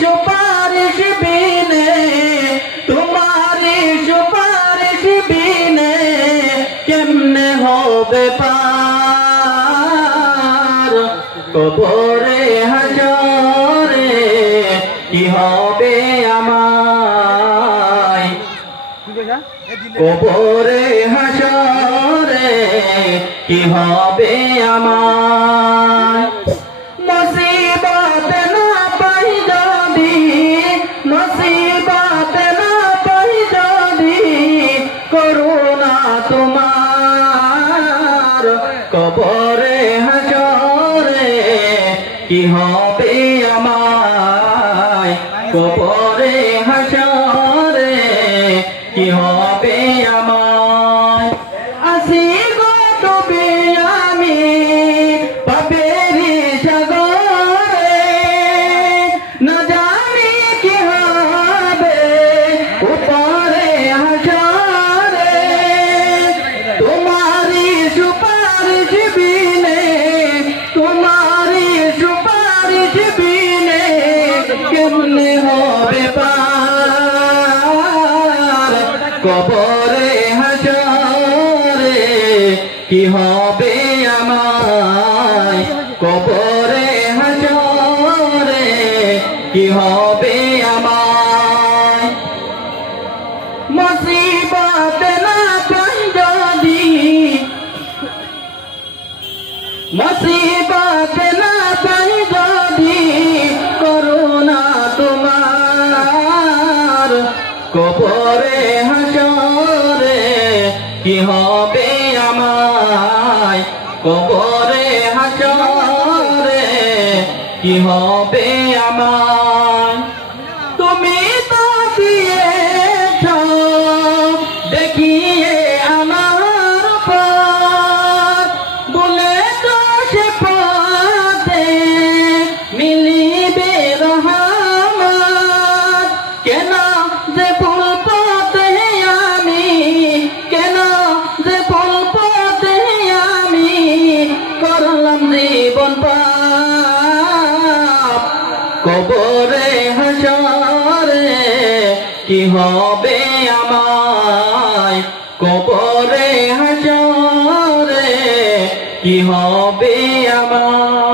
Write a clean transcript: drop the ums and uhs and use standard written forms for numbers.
সুপারিশ বিনে তোমারি সুপারিশ বিনে কেমনে হবে পার কবরে হাজরে কি হবে আমায় কবরে হাজরে কি হবে আমায় মুসিবত না পাই যদি মুসিবত না পাই যদি করুণা তোমার কবরে হাজরে কি হবে আমায় কবরে হাজরে কি হবে আমায় আসি গো তবে আমি পাপেরি সাগরে না জানি কি হবে উপরে হাজরে তোমারি সুপারিশ বিনে তোমারি সুপারিশ বিনে কেমনে হবে পার কবরে হাজরে কি হবে আমায় কবরে হাজরে কি হবে আমায় মুসিবত না পাই যদি মুসিবত না পাই যদি করুণা তোমার কবরে হাজরে কি হবে আমায় কবরে হাজরে কি হবে আমায় তুমি তো দিয়েছ দেখিয়ে আমার পথ বলে তো সে পথে মিলিবে রহমত কেন যে ভুল পথে আমি কেন যে ভুল পথে আমি করলাম জীবন পাপ কবরে হাজরে কি হবে আমায় কবরে হাজরে কি হবে আমায়